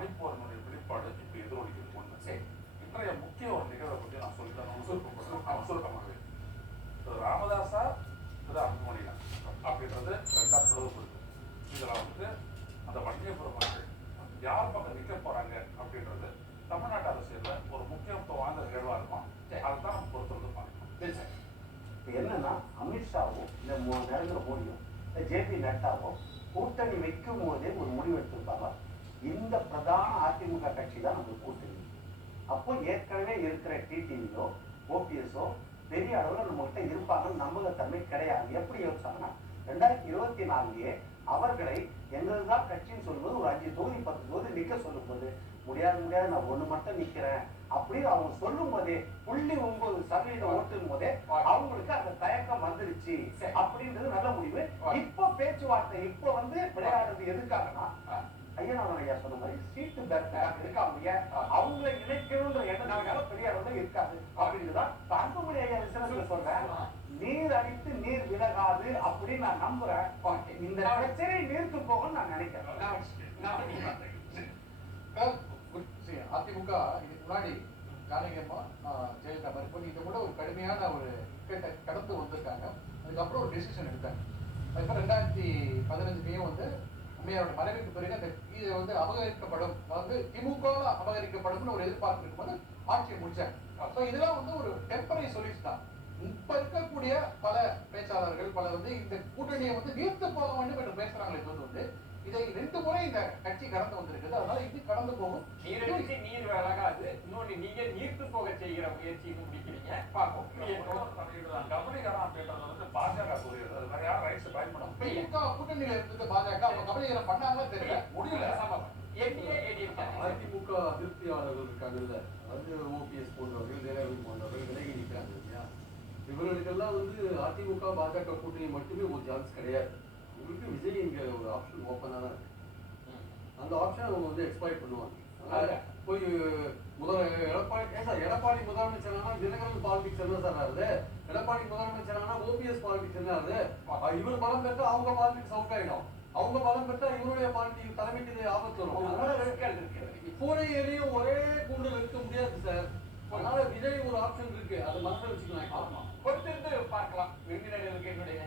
பனிப்போரனுடைய வெளிப்பாடு இப்ப எதிரொலிக்கிறது ஒண்ணு சரி. இன்றைய முக்கிய ஒரு நிகழ்வை பற்றி நான் சொல்லிட்டேன் சுருக்கம் சுருக்கமாகவே ராமதாசா திரு அன்புமணியா அப்படின்றது ரெண்டா பிளவு இருக்கு இதுல வந்து அந்த வண்டியபுரம் மக்கள் யார் பக்கம் நிக்க போறாங்க அப்படின்றது தமிழ்நாட்டு அரசியல்ல ஒரு முக்கியத்துவம் வாய்ந்த நிகழ்வா இருக்கும். சரி. அதுதான் நம்ம பொறுத்திருந்து பார்க்கணும். சரி சார். இப்போ என்னன்னா அமித்ஷாவோ இல்லை மோ- நரேந்திர மோடியோ இல்லை ஜேபி நட்டாவோ கூட்டணி வைக்கும் போதே ஒரு முடிவு எடுத்திருப்பாங்க இந்த பிரதான அதிமுக கட்சி தான் நமக்கு கூட்டணி அப்போ ஏற்கனவே இருக்கிற டிடிவியோ ஓபிஎஸ்ஓ பெரிய அளவில் நம்மகிட்ட இருப்பாங்கன்னு நம்பகத்தன்மை கிடையாது எப்படி யோசிச்சாங்கன்னா ரெண்டாயிரத்தி இருபத்தி நாலுலயே அவர்களை எங்களது தான் கட்சின்னு சொல்லும்போது ஒரு அஞ்சு தொகுதி பத்து தொகுதி நிக்க சொல்லும்போது முடியாது முடியாது நான் ஒண்ணு மட்டும் நிக்கிறேன் அப்படின்னு அவங்க சொல்லும் போதே புள்ளி ஒன்பது சதவீதம் ஓட்டும் போதே அவங்களுக்கு அந்த தயக்கம் வந்துருச்சு. அப்படின்றது நல்ல முடிவு. இப்போ பேச்சுவார்த்தை இப்போ வந்து விளையாடுறது எதுக்காகனா ஐயனார் ஐயா சொன்ன மாதிரி சீட்டு பேரத்துக்காக இருக்காங்க அவங்களை இணைக்கணுன்ற எண்ணம் பெரிய அளவுல இருக்காது. அப்படின்னுதான் இப்ப அன்புமணி ஐயா விசேஷத்துல சொல்றேன் நீர் அடித்து நீர் விலகாது அப்படின்னு நான் நம்புறேன். இந்த பிரச்சனை நீர்த்து போகும் நான் நினைக்கிறேன். அதிமுக இதுக்கு முன்னாடி ஜானகியம்மா ஜெயலலிதா மறுப்பு இதை கூட ஒரு கடுமையான ஒரு கடந்து வந்திருக்காங்க. அதுக்கப்புறம் ஒரு டெசிஷன் எடுத்தாங்க. அதுக்கப்புறம் ரெண்டாயிரத்தி பதினஞ்சுலேயும் வந்து அம்மையாரோட மறைவுக்கு பிறகு அந்த இது வந்து அபகரிக்கப்படும் அதாவது திமுக அபகரிக்கப்படும்னு ஒரு எதிர்பார்ப்பு இருக்கும்போது ஆட்சியை முடிச்சாங்க ஸோ இதெல்லாம் வந்து ஒரு டெம்பரரி சொல்யூஷன் தான். இப்ப இருக்கக்கூடிய பல பேச்சாளர்கள் பல வந்து இந்த கூட்டணியை வந்து நீர்த்து போக வேண்டும் என்று பேசுறாங்களே தவிர்த்து வந்து இதை ரெண்டு முறை இந்த கட்சி கடந்து வந்திருக்குது. அதனால இது கடந்து போகும். நீரடிச்சு நீர் விலகாது. இன்னொன்னு நீங்க நீர்த்து போக செய்கிற முயற்சின்னு முடிக்கிறீங்க. பார்ப்போம். கபடிகரம் அப்படின்றது வந்து பாஜக கூறியது. திமுக கூட்டணியில இருந்தது பாஜக? அவங்க கபடிகளை பண்ணாங்களா தெரியல. முடியல. அதிமுக அதிருப்தியாளர்கள் இருக்காங்கல்ல அதாவது ஓபிஎஸ் போன்றவர்கள் ஜெயலலிதா போன்றவர்கள் விலகி நிற்கிறாங்க இல்லையா? இவர்களுக்கெல்லாம் வந்து அதிமுக பாஜக கூட்டணி மட்டுமே ஒரு சான்ஸ் கிடையாது. உங்களுக்கு விஜய் இங்க ஒரு ஆப்ஷன் ஓப்பனாக தான் இருக்கு. அந்த ஆப்ஷன் அவங்க வந்து எக்ஸ்பைட் பண்ணுவாங்க. போய் முதல் எடப்பாடி ஏன் சார் எடப்பாடி முதலமைச்சரானா தினகரன் பாலிடிக்ஸ் என்ன சார் ஆகுது? எடப்பாடி முதலமைச்சரானா ஓபிஎஸ் பாலிடிக்ஸ் என்ன ஆகுது? இவர் பலம் பெற்றா அவங்க பாலிடிக்ஸ் அவுட் ஆயிடும். அவங்க பலம் பெற்றா இவருடைய பாலிடிக்ஸ் தலைமைக்கு ஆபத்து வரும். அதனால பூனை எலியும் ஒரே கூண்டில் இருக்க முடியாது சார் அதனால விஜய் ஒரு ஆப்ஷன் இருக்கு. அதை மனசில் வச்சுக்கலாம் பொறுத்திருந்து பார்க்கலாம். விருந்தினர்களுக்கு என்னுடைய